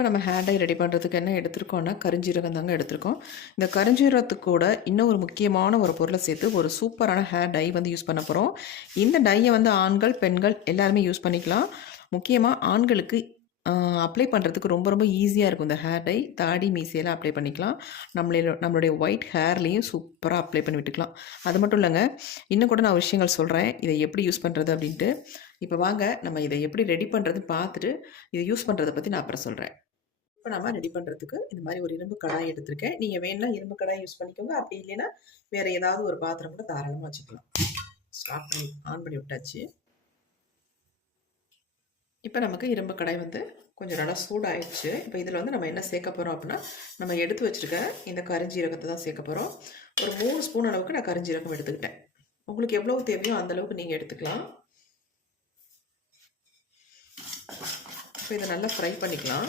இப்போ நம்ம hair dye ready பண்ணுறதுக்கு என்ன எடுத்திருக்கோம்னா கருஞ்சீரகம் தாங்க எடுத்திருக்கோம். இந்த கருஞ்சீரகத்துக்கு கூட இன்னும் ஒரு முக்கியமான ஒரு பொருளை சேர்த்து ஒரு சூப்பரான ஹேர் டை வந்து யூஸ் பண்ண போகிறோம். இந்த டையை வந்து ஆண்கள், பெண்கள் எல்லாருமே யூஸ் பண்ணிக்கலாம். முக்கியமாக ஆண்களுக்கு அப்ளை பண்ணுறதுக்கு ரொம்ப ரொம்ப ஈஸியாக இருக்கும். இந்த ஹேர் டை தாடி மீசையெல்லாம் அப்ளை பண்ணிக்கலாம். நம்மளுடைய ஒயிட் ஹேர்லேயும் சூப்பராக அப்ளை பண்ணி விட்டுக்கலாம். அது மட்டும் இல்லைங்க, இன்னும் கூட நான் விஷயங்கள் சொல்கிறேன் இதை எப்படி யூஸ் பண்ணுறது அப்படின்ட்டு. இப்போ வாங்க நம்ம இதை எப்படி ரெடி பண்ணுறது பார்த்துட்டு இதை யூஸ் பண்ணுறதை பற்றி நான் அப்புறம் சொல்கிறேன். இப்போ நம்ம ரெடி பண்ணுறதுக்கு இந்த மாதிரி ஒரு இரும்பு கடாய் எடுத்திருக்கேன். நீங்கள் வேணும்னா இரும்பு கடாய் யூஸ் பண்ணிக்கோங்க. அப்படி இல்லைன்னா வேறு ஏதாவது ஒரு பாத்திரம் கூட தாராளமாக வச்சுக்கலாம். ஸ்டார்ட் பண்ணி ஆன் பண்ணி விட்டாச்சு. இப்போ நமக்கு இரும்பு கடாய் வந்து கொஞ்சம் நல்லா சூடாயிடுச்சு. இப்போ இதில் வந்து நம்ம என்ன சேர்க்க போகிறோம் அப்படின்னா, நம்ம எடுத்து வச்சுருக்க இந்த கருஞ்சீரகத்தை தான் சேர்க்க போகிறோம். ஒரு 3 ஸ்பூன் அளவுக்கு நான் கருஞ்சீரகம் எடுத்துக்கிட்டேன். உங்களுக்கு எவ்வளவு தேவையோ அந்தளவுக்கு நீங்கள் எடுத்துக்கலாம். இப்போ இதை நல்லா ஃப்ரை பண்ணிக்கலாம்.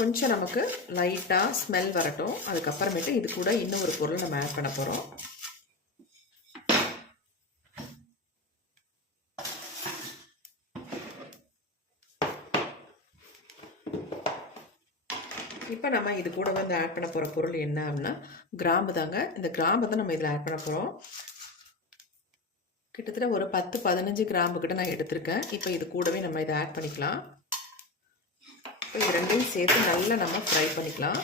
கொஞ்சம் நமக்கு லைட்டாக ஸ்மெல் வரட்டும். அதுக்கப்புறமேட்டு இது கூட இன்னும் ஒரு பொருள் நம்ம ஆட் பண்ண போகிறோம். இப்போ நம்ம இது கூட வந்து ஆட் பண்ண போகிற பொருள் என்ன அப்படின்னா கிராம்பு தாங்க. இந்த கிராம்பை தான் நம்ம இதில் ஆட் பண்ண போகிறோம். கிட்டத்தட்ட ஒரு 10-15 கிராம்பு கிட்ட நான் எடுத்திருக்கேன். இப்போ இது கூடவே நம்ம இதை ஆட் பண்ணிக்கலாம். இப்போ இது ரெண்டையும் சேர்த்து நல்லா நம்ம ஃப்ரை பண்ணிக்கலாம்.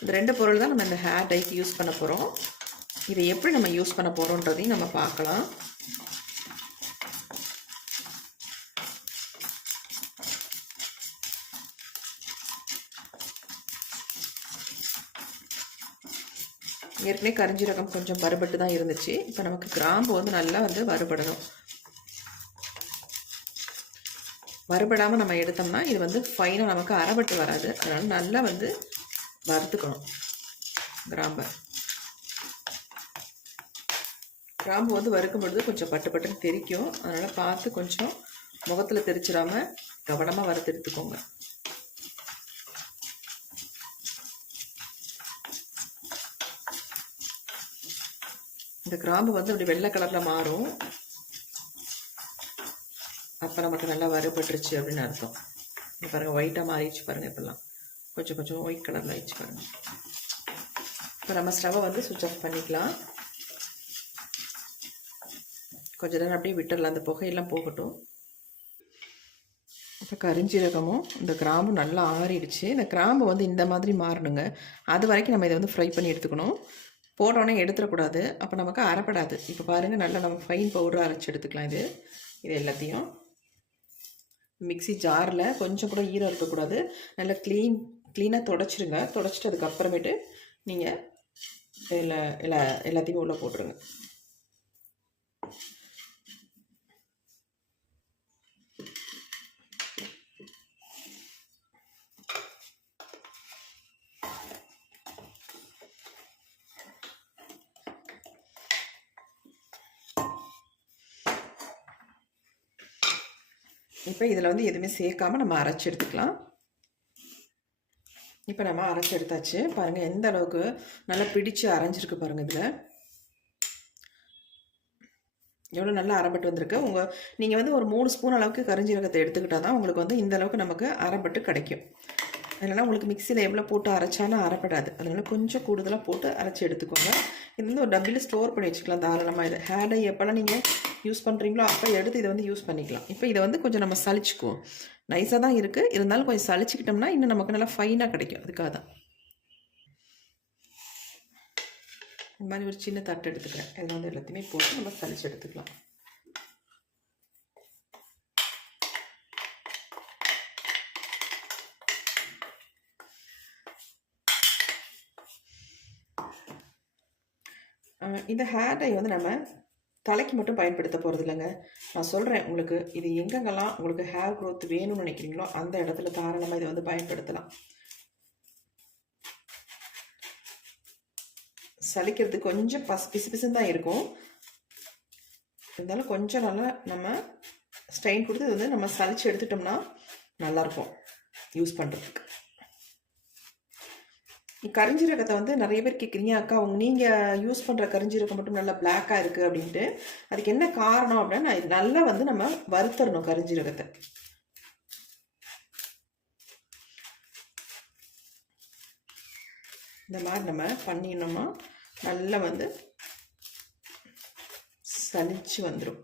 இந்த 2 பொருள் தான் நம்ம இந்த ஹேர் டைக்கு யூஸ் பண்ண போகிறோம். இதை எப்படி நம்ம யூஸ் பண்ண போகிறோன்றதையும் நம்ம பார்க்கலாம். ஏற்கனவே கரிஞ்சீரகம் கொஞ்சம் வறுபட்டு தான் இருந்துச்சு. இப்போ நமக்கு கிராம்பு வந்து நல்லா வந்து வறுபடணும். வறுபடாமல் நம்ம எடுத்தோம்னா இது வந்து ஃபைனாக நமக்கு அரைபட்டு வராது. அதனால் நல்லா வந்து வறுத்துக்கணும் கிராம்பை. கிராம்பு வந்து வறுக்கும் பொழுது கொஞ்சம் பட்டு பட்டுன்னு தெரிக்கும். அதனால் பார்த்து கொஞ்சம் முகத்தில் தெரிச்சிடாமல் கவனமாக வறுத்து எடுத்துக்கோங்க. இந்த கிராம்பு வந்து அப்படி வெள்ளை கலரில் மாறும். அப்போ நமக்கு நல்லா வறுபட்டுருச்சு அப்படின்னு அர்த்தம். பாருங்கள் ஒயிட்டாக மாறிடுச்சு பாருங்கள். இப்போல்லாம் கொஞ்சம் கொஞ்சம் ஒயிட் கலரில் ஆயிடுச்சு பாருங்கள். இப்போ நம்ம ஸ்டவ்வை வந்து சுவிட்ச் ஆஃப் பண்ணிக்கலாம். கொஞ்சம் நேரம் அப்படியே விட்டுடலாம், அந்த புகையெல்லாம் போகட்டும். இப்போ கரிஞ்சீரகமும் இந்த கிராம்பும் நல்லா ஆறிடுச்சு. இந்த கிராம்பு வந்து இந்த மாதிரி மாறணுங்க. அது வரைக்கும் நம்ம இதை வந்து ஃப்ரை பண்ணி எடுத்துக்கணும். போட்டோன்னே எடுத்துடக்கூடாது, அப்போ நமக்கு அரைப்படாது. இப்போ பாருங்கள் நல்லா நம்ம ஃபைன் பவுடர் அரைச்சி எடுத்துக்கலாம். இது எல்லாத்தையும் மிக்சி ஜாரில் கொஞ்சம் கூட ஈரம் இருக்கக்கூடாது. நல்லா க்ளீனாக தொடச்சிடுங்க. தொடச்சிட்டு அதுக்கப்புறமேட்டு நீங்கள் எல்லாத்தையும் உள்ளே போட்டுருங்க. இப்போ இதில் வந்து எதுவுமே சேர்க்காமல் நம்ம அரைச்சி எடுத்துக்கலாம். இப்போ நம்ம அரைச்சி எடுத்தாச்சு. பாருங்கள் எந்த அளவுக்கு நல்லா பிடிச்சு அரைஞ்சிருக்கு பாருங்கள். இதில் எவ்வளோ நல்லா அரைப்பட்டு வந்திருக்கு. நீங்கள் வந்து ஒரு 3 ஸ்பூன் அளவுக்கு கரிஞ்சீரகத்தை எடுத்துக்கிட்டால் தான் உங்களுக்கு வந்து இந்த அளவுக்கு நமக்கு அரைப்பட்டு கிடைக்கும். அதனால் உங்களுக்கு மிக்சியில் எவ்வளோ போட்டு அரைச்சாலும் அரைப்படாது. அதனால் கொஞ்சம் கூடுதலாக போட்டு அரைச்சி எடுத்துக்கோங்க. இது வந்து ஒரு டப்பில் ஸ்டோர் பண்ணி வச்சுக்கலாம் தாராளமாக. இது ஹேர் டை எப்போல்லாம் நீங்கள் யூஸ் பண்ணுறீங்களோ அப்போ எடுத்து இதை வந்து யூஸ் பண்ணிக்கலாம். இப்போ இதை வந்து கொஞ்சம் நம்ம சளிச்சுக்குவோம். நைஸாக தான் இருக்குது, இருந்தாலும் கொஞ்சம் சளிச்சிக்கிட்டோம்னா இன்னும் நமக்கு நல்லா ஃபைனாக கிடைக்கும். அதுக்காக தான் இந்த மாதிரி ஒரு சின்ன தட்டு எடுத்துக்கிறேன். இதில் வந்து எல்லாத்தையுமே போட்டு நம்ம சளிச்சு எடுத்துக்கலாம். இந்த ஹேர் டை வந்து நம்ம தலைக்கு மட்டும் பயன்படுத்த போகிறது இல்லைங்க. நான் சொல்கிறேன் உங்களுக்கு, இது எங்கெங்கெல்லாம் உங்களுக்கு ஹேர் க்ரோத் வேணும்னு நினைக்கிறீங்களோ அந்த இடத்துல தாராளமாக இதை வந்து பயன்படுத்தலாம். சலிக்கிறது கொஞ்சம் பிசுபிசுன்னு தான் இருக்கும். இருந்தாலும் கொஞ்சம் நல்லா நம்ம ஸ்ட்ரெயின் கொடுத்து இது வந்து நம்ம சலிச்சு எடுத்துட்டோம்னா நல்லாயிருக்கும் யூஸ் பண்ணுறதுக்கு. கரிஞ்சீரகத்தை வந்து நிறைய பேர் கேட்குறீங்க, அக்கா நீங்கள் யூஸ் பண்ணுற கரிஞ்சீரகம் மட்டும் நல்லா பிளாக்காக இருக்குது அப்படின்ட்டு. அதுக்கு என்ன காரணம் அப்படின்னா, நல்லா வந்து நம்ம வறுத்தரணும் கரிஞ்சீரகத்தை. இந்த மாதிரி நம்ம பண்ணினோம்னா நல்லா வந்து சலிச்சு வந்துடும்.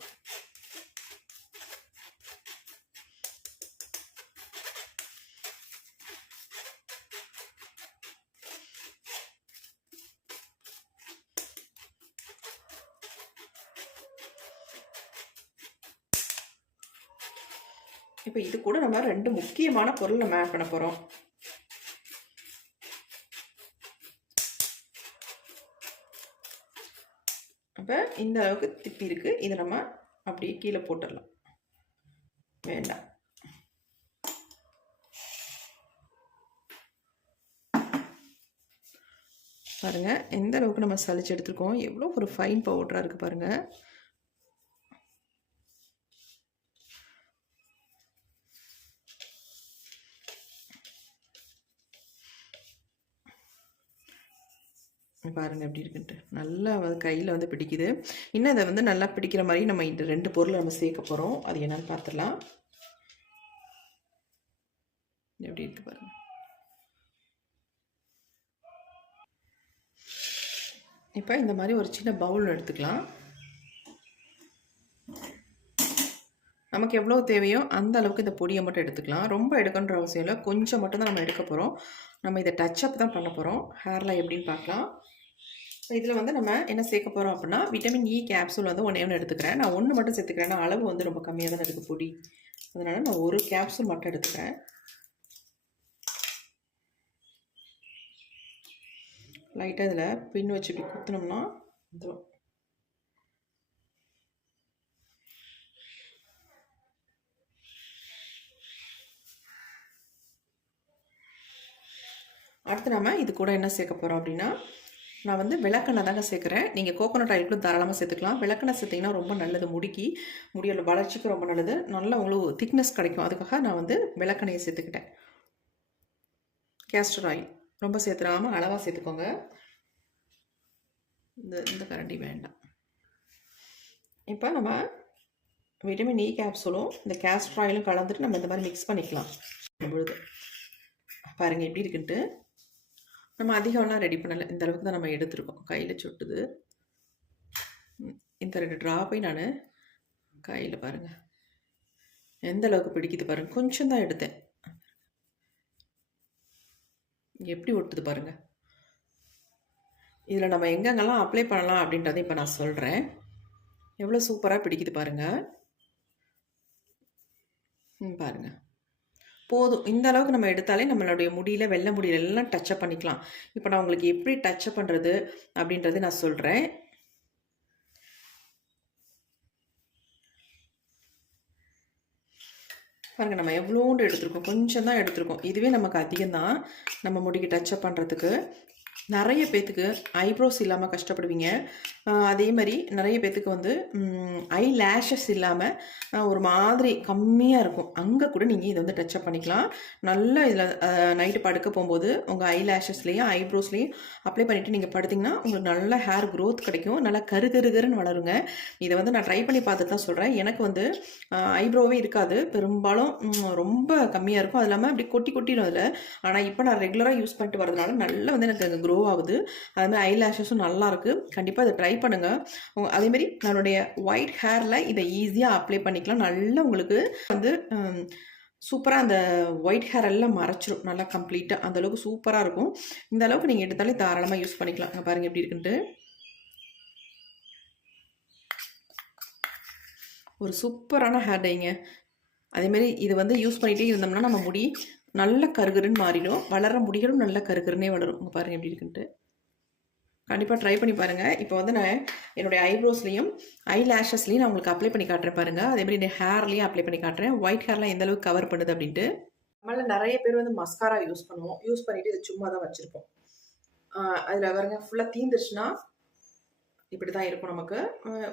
இப்போ இது கூட நம்ம 2 முக்கியமான பொருள் நம்ம ஆட் பண்ண போகிறோம். அப்போ இந்த அளவுக்கு திப்பி இருக்குது, இதை நம்ம அப்படியே கீழே போட்டுடலாம். வேண்டாம். பாருங்கள் எந்த அளவுக்கு நம்ம சலிச்சு எடுத்துருக்கோம், எவ்வளோ ஒரு ஃபைன் பவுடராக இருக்குது பாருங்கள். பாருங்கள் எப்படி இருக்குன்ட்டு நல்லா கையில் வந்து பிடிக்குது. இன்னும் அதை வந்து நல்லா பிடிக்கிற மாதிரி நம்ம இந்த 2 பொருளை நம்ம சேர்க்க போகிறோம். அது என்னன்னு பார்த்துடலாம். எப்படி இருக்கு பாருங்கள். இப்போ இந்த மாதிரி ஒரு சின்ன பவுல் எடுத்துக்கலாம். நமக்கு எவ்வளோ தேவையோ அந்த அளவுக்கு இந்த பொடியை மட்டும் எடுத்துக்கலாம். ரொம்ப எடுக்கணுன்ற அவசியம் இல்லை, கொஞ்சம் மட்டும் தான் நம்ம எடுக்க போகிறோம். நம்ம இதை டச்சப் தான் பண்ண போகிறோம். ஹேரில் எப்படின்னு பார்க்கலாம். இதில் வந்து நம்ம என்ன சேர்க்க போகிறோம் அப்படின்னா, விட்டமின் இ கேப்சூல் வந்து ஒன்று எடுத்துக்கிறேன். நான் 1 மட்டும் சேர்த்துக்கிறேன். ஏன்னா அளவு வந்து ரொம்ப கம்மியாக தான் இருக்குது பொடி, அதனால் நான் 1 கேப்சூல் மட்டும் எடுத்துக்கிறேன். லைட்டாக இதில் பின் வச்சு இப்படி குத்தினோம்னா வந்துடும். அடுத்து நம்ம இது கூட என்ன சேர்க்க போகிறோம் அப்படின்னா, நான் வந்து விளக்கெண்ணெய் தாங்க சேர்க்குறேன். நீங்கள் கோகோனட் ஆயில் கூட தாராளமாக சேர்த்துக்கலாம். விளக்கெண்ணெய் சேர்த்திங்கன்னா ரொம்ப நல்லது, முடியோட வளர்ச்சிக்கு ரொம்ப நல்லது, நல்லா உங்களுக்கு திக்னஸ் கிடைக்கும். அதுக்காக நான் வந்து விளக்கெண்ணெயை சேர்த்துக்கிட்டேன். கேஸ்டர் ஆயில் ரொம்ப சேர்த்துடாமல் அளவாக சேர்த்துக்கோங்க. இந்த கரண்டி வேண்டாம். இப்போ நம்ம விட்டமின் இ கேப்சூலும் இந்த கேஸ்டர் ஆயிலும் கலந்துட்டு நம்ம இந்த மாதிரி மிக்ஸ் பண்ணிக்கலாம். பொழுது பாருங்கள் எப்படி இருக்குன்ட்டு. நம்ம அதிகம்லாம் ரெடி பண்ணலை, இந்த அளவுக்கு தான் நம்ம எடுத்துருக்கோம். கையில் சொட்டுது. இந்த 2 ட்ராப்பையும் நான் கையில் பாருங்கள் எந்த அளவுக்கு பிடிக்குது பாருங்கள். கொஞ்சம் தான் எடுத்தேன், எப்படி ஒட்டுது பாருங்கள். இதில் நம்ம எங்கெங்கெல்லாம் அப்ளை பண்ணலாம் அப்படின்றத இப்போ நான் சொல்கிறேன். எவ்வளோ சூப்பராக பிடிக்குது பாருங்கள். பாருங்கள் போதும், இந்த அளவுக்கு நம்ம எடுத்தாலே நம்மளுடைய முடியல, வெள்ளை முடியல எல்லாம் டச்சப் பண்ணிக்கலாம். இப்போ நான் உங்களுக்கு எப்படி டச்சப் பண்ணுறது அப்படின்றது நான் சொல்கிறேன். பாருங்கள் நம்ம எவ்வளோண்டு எடுத்துருக்கோம், கொஞ்சம் தான் எடுத்துருக்கோம். இதுவே நமக்கு அதிகம்தான் நம்ம முடிக்கு டச்சப் பண்ணுறதுக்கு. நிறைய பேத்துக்கு ஐப்ரோஸ் இல்லாமல் கஷ்டப்படுவீங்க. அதே மாதிரி நிறைய பேத்துக்கு வந்து ஐ லேஷஸ் இல்லாமல் ஒரு மாதிரி கம்மியாக இருக்கும். அங்கே கூட நீங்கள் இதை வந்து டச்சப் பண்ணிக்கலாம். நல்லா இதில் நைட்டு படுக்க போகும்போது உங்கள் ஐ லேஷஸ்லேயும் ஐப்ரோஸ்லேயும் அப்ளை பண்ணிவிட்டு நீங்கள் படுத்திங்கன்னா உங்களுக்கு நல்ல ஹேர் க்ரோத் கிடைக்கும். நல்லா கருன்னு வளருங்க. இதை வந்து நான் ட்ரை பண்ணி பார்த்துட்டு தான் சொல்கிறேன். எனக்கு வந்து ஐப்ரோவே இருக்காது, பெரும்பாலும் ரொம்ப கம்மியாக இருக்கும். அது இல்லாமல் அப்படி கொட்டிடும் அதில். ஆனால் இப்போ நான் ரெகுலராக யூஸ் பண்ணிட்டு வரதுனால நல்லா வந்து எனக்கு க்ரோ ஆகுது. அதுமாதிரி ஐ லேஷஸும் நல்லாயிருக்கு. கண்டிப்பாக இதை ட்ரை பண்ணுங்கள். அதேமாதிரி நம்மளுடைய ஒயிட் ஹேரில் இதை ஈஸியாக அப்ளை பண்ணிக்கலாம். நல்லா உங்களுக்கு வந்து சூப்பராக அந்த ஒயிட் ஹேர் எல்லாம் மறைச்சிரும், நல்லா கம்ப்ளீட்டாக அந்தளவுக்கு சூப்பராக இருக்கும். இந்த அளவுக்கு நீங்கள் எடுத்தாலே தாராளமாக யூஸ் பண்ணிக்கலாம். பாருங்கள் எப்படி இருக்குன்ட்டு. ஒரு சூப்பரான ஹேர் டைங்க. அதேமாரி இது வந்து யூஸ் பண்ணிகிட்டே இருந்தோம்னா நம்ம முடி நல்ல கருகருன்னு மாறிடும். வளர முடிகளும் நல்ல கருகருன்னே வளரும். உங்கள் பாருங்கள் எப்படி இருக்குன்ட்டு. கண்டிப்பாக ட்ரை பண்ணி பாருங்கள். இப்போ வந்து நான் என்னுடைய ஐப்ரோஸ்லேயும் ஐ லேஷஸ்லேயும் நான் உங்களுக்கு அப்ளை பண்ணி காட்டுறேன் பாருங்கள். அதேமாதிரி என் ஹேர்லேயும் அப்ளை பண்ணி காட்டுறேன். ஒயிட் ஹேர்லாம் எந்த அளவுக்கு கவர் பண்ணுது அப்படின்ட்டு. நம்மள நிறைய பேர் வந்து மஸ்காரா யூஸ் பண்ணுவோம். யூஸ் பண்ணிவிட்டு இது சும்மா தான் வச்சுருப்போம். அதில் பாருங்க ஃபுல்லாக தீந்துருச்சுன்னா இப்படி தான் இருக்கும். நமக்கு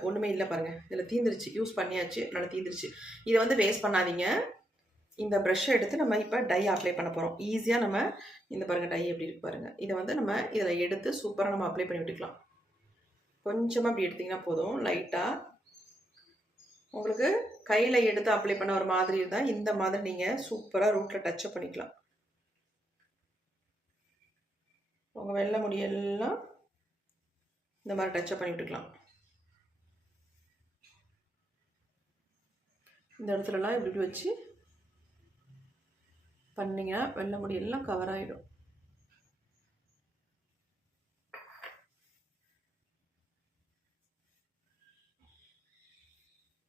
ஒன்றுமே இல்லை பாருங்கள், இதில் தீந்துருச்சு, யூஸ் பண்ணியாச்சு, நல்லா தீந்துருச்சு. இதை வந்து வேஸ்ட் பண்ணாதீங்க. இந்த ப்ரஷ்ஷை எடுத்து நம்ம இப்போ டை அப்ளை பண்ண போகிறோம். ஈஸியாக நம்ம இந்த பாருங்கள் டை எப்படி இருக்கு பாருங்கள். இதை வந்து நம்ம இதில் எடுத்து சூப்பராக நம்ம அப்ளை பண்ணி விட்டுக்கலாம். கொஞ்சமாக அப்படி எடுத்திங்கன்னா போதும். லைட்டாக உங்களுக்கு கையில் எடுத்து அப்ளை பண்ண ஒரு மாதிரி இருந்தால் இந்த மாதிரி நீங்கள் சூப்பராக ரூட்டில் டச்சப் பண்ணிக்கலாம். உங்கள் வெள்ளை முடியெல்லாம் இந்த மாதிரி டச்சப் பண்ணி விட்டுக்கலாம். இந்த இடத்துலலாம் இப்படி வச்சு பண்ணிங்கன்னா வெள்ளை முடியெல்லாம் கவர் ஆகிடும்.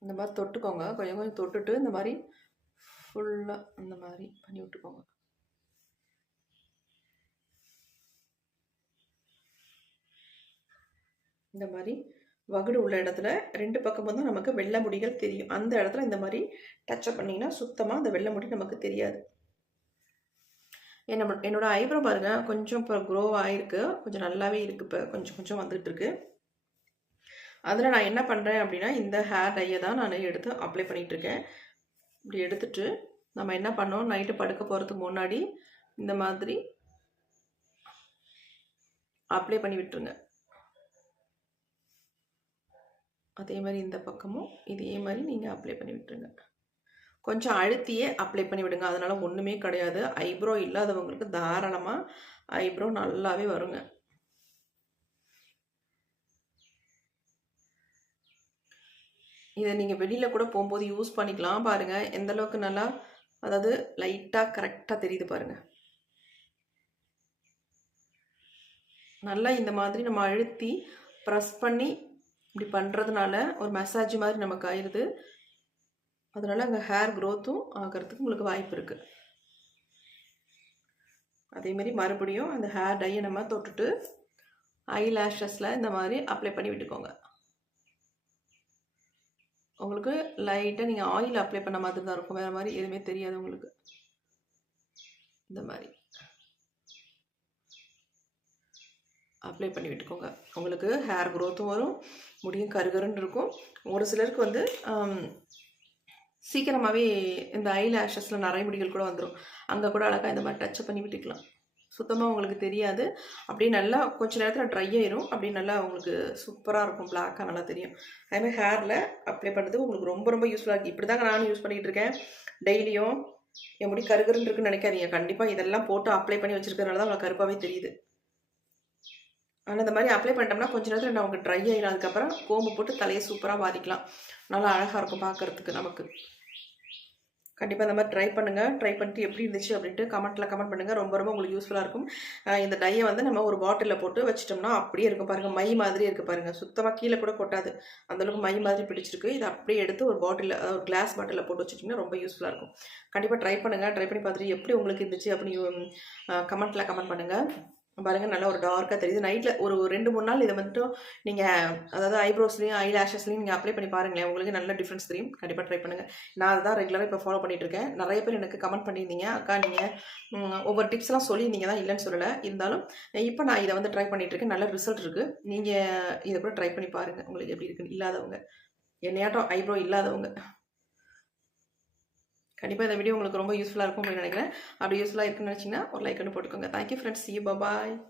இந்த மாதிரி தொட்டுக்கோங்க. கொஞ்சம் கொஞ்சம் தொட்டுட்டு இந்த மாதிரி ஃபுல்லாக இந்த மாதிரி பண்ணி விட்டுக்கோங்க. இந்த மாதிரி வகுடு உள்ள இடத்துல 2 பக்கமும் தான் நமக்கு வெள்ளை முடிகள் தெரியும். அந்த இடத்துல இந்த மாதிரி டச்சப் பண்ணிங்கன்னா சுத்தமாக அந்த வெள்ளை முடி நமக்கு தெரியாது. என்னோட ஐப்ரோ பாருங்கள் கொஞ்சம் இப்போ க்ரோ ஆகிருக்கு. கொஞ்சம் நல்லாவே இருக்குது. இப்போ கொஞ்சம் கொஞ்சம் வந்துட்டுருக்கு. அதில் நான் என்ன பண்ணுறேன் அப்படின்னா இந்த ஹேர் டையை தான் நான் எடுத்து அப்ளை பண்ணிகிட்ருக்கேன். இப்படி எடுத்துட்டு நம்ம என்ன பண்ணோம், நைட்டு படுக்க போகிறதுக்கு முன்னாடி இந்த மாதிரி அப்ளை பண்ணி விட்டுருங்க. அதே மாதிரி இந்த பக்கமும் இதே மாதிரி நீங்கள் அப்ளை பண்ணி விட்டுருங்க. கொஞ்சம் அழுத்தியே அப்ளை பண்ணி விடுங்க. அதனால் ஒன்றுமே கிடையாது. ஐப்ரோ இல்லாதவங்களுக்கு தாராளமாக ஐப்ரோ நல்லாவே வருங்க. இதை நீங்கள் வெளியில் கூட போகும்போது யூஸ் பண்ணிக்கலாம். பாருங்கள் எந்த அளவுக்கு நல்லா, அதாவது லைட்டாக கரெக்டாக தெரியுது பாருங்கள். நல்லா இந்த மாதிரி நம்ம அழுத்தி ப்ரெஸ் பண்ணி இப்படி பண்ணுறதுனால ஒரு மசாஜ் மாதிரி நமக்கு ஆயிடுது. அதனால் அங்கே ஹேர் க்ரோத்தும் ஆகிறதுக்கு உங்களுக்கு வாய்ப்பு இருக்குது. அதேமாரி மறுபடியும் அந்த ஹேர் டையை நம்ம தொட்டுட்டு ஐ லேஷஸில் இந்த மாதிரி அப்ளை பண்ணி விட்டுக்கோங்க. உங்களுக்கு லைட்டாக நீங்கள் ஆயில் அப்ளை பண்ண மாதிரி தான் இருக்கும். வேறு மாதிரி எதுவுமே தெரியாது உங்களுக்கு. இந்த மாதிரி அப்ளை பண்ணி விட்டுக்கோங்க. உங்களுக்கு ஹேர் க்ரோத்தும் வரும், முடியும் கருகருன்னு இருக்கும். ஒரு சிலருக்கு வந்து சீக்கிரமாகவே இந்த ஐ லேஷஸில் நிறைய முடிகள் கூட வந்துடும். அங்கே கூட அழகாக இந்த மாதிரி டச் பண்ணி விட்டுக்கலாம். சுத்தமாக உங்களுக்கு தெரியாது. அப்படியே நல்லா கொஞ்சம் நேரத்தில் ட்ரை ஆயிரும். அப்படியே நல்லா உங்களுக்கு சூப்பராக இருக்கும். பிளாக்காக நல்லா தெரியும். அதேமாதிரி ஹேரில் அப்ளை பண்ணுறது உங்களுக்கு ரொம்ப ரொம்ப யூஸ்ஃபுல்லாக இருக்குது. இப்படி தாங்க நானும் யூஸ் பண்ணிகிட்டு இருக்கேன். டெய்லியும் என் முடி கருகருன்னு இருக்குன்னு நினைக்காதீங்க. கண்டிப்பாக இதெல்லாம் போட்டு அப்ளை பண்ணி வச்சுருக்கிறதுனால தான் உங்களுக்கு கருப்பாகவே தெரியுது. ஆனால் இந்த மாதிரி அப்ளை பண்ணிட்டோம்னா கொஞ்சம் நேரத்தில் நமக்கு ட்ரை ஆகிடும். அதுக்கப்புறம் கோம்பு போட்டு தலையை சூப்பராக வாதிக்கலாம். நல்லா அழகாக இருக்கும் பார்க்குறதுக்கு நமக்கு. கண்டிப்பாக இந்த மாதிரி ட்ரை பண்ணுங்கள். ட்ரை பண்ணிட்டு எப்படி இருந்துச்சு அப்படின்ட்டு கமெண்ட் பண்ணுங்கள். ரொம்ப ரொம்ப உங்களுக்கு யூஸ்ஃபுல்லாக இருக்கும். இந்த டையை வந்து நம்ம ஒரு பாட்டிலில் போட்டு வச்சிட்டோம்னா அப்படியே இருக்கும் பாருங்கள். மை மாதிரி இருக்குது பாருங்கள். சுத்தமாக கீழே கூட கொட்டாது. அந்தளவுக்கு மை மாதிரி பிடிச்சிருக்கு. இதை அப்படியே எடுத்து ஒரு பாட்டிலில், ஒரு கிளாஸ் பாட்டிலில் போட்டு வச்சுட்டிங்கன்னா ரொம்ப யூஸ்ஃபுல்லாக இருக்கும். கண்டிப்பாக ட்ரை பண்ணுங்கள். ட்ரை பண்ணி பார்த்துட்டு எப்படி உங்களுக்கு இருந்துச்சு அப்படின்னு கமெண்ட் பண்ணுங்கள். பாருங்கள் நல்லா ஒரு டார்க்காக தெரியுது. நைட்டில் ஒரு 2-3 நாள் இதை வந்துட்டு நீங்கள், அதாவது ஐப்ரோஸ்லேயும் ஐ லேஷஸ்லையும் நீங்கள் அப்ளை பண்ணி பாருங்களேன். உங்களுக்கு நல்ல டிஃப்ரென்ஸ் தெரியும். கண்டிப்பாக ட்ரை பண்ணுங்கள். நான் அதை தான் ரெகுலராக இப்போ ஃபாலோ பண்ணிகிட்ருக்கேன். நிறைய பேர் எனக்கு கமெண்ட் பண்ணியிருந்தீங்க, அக்கா நீங்கள் ஒவ்வொரு டிப்ஸ்லாம் சொல்லியிருந்தீங்க தான், இல்லைன்னு சொல்லலை. இருந்தாலும் இப்போ நான் இதை வந்து ட்ரை பண்ணிகிட்ருக்கேன். நல்ல ரிசல்ட் இருக்குது. நீங்கள் இதை கூட ட்ரை பண்ணி பாருங்கள். உங்களுக்கு எப்படி இருக்குன்னு. இல்லாதவங்க, என்னையாட்டம் ஐப்ரோ இல்லாதவங்க கண்டிப்பாக இந்த வீடியோ உங்களுக்கு ரொம்ப யூஸ்ஃபுல்லாக இருக்கும் அப்படின்னு நினைக்கிறேன். அப்படி யூஸ்ஃபுல்லாக இருக்குன்னு நினச்சிங்கன்னா ஒரு லைக் ஒன்று போட்டுக்கோங்க. Thank you friends. See you. Bye bye.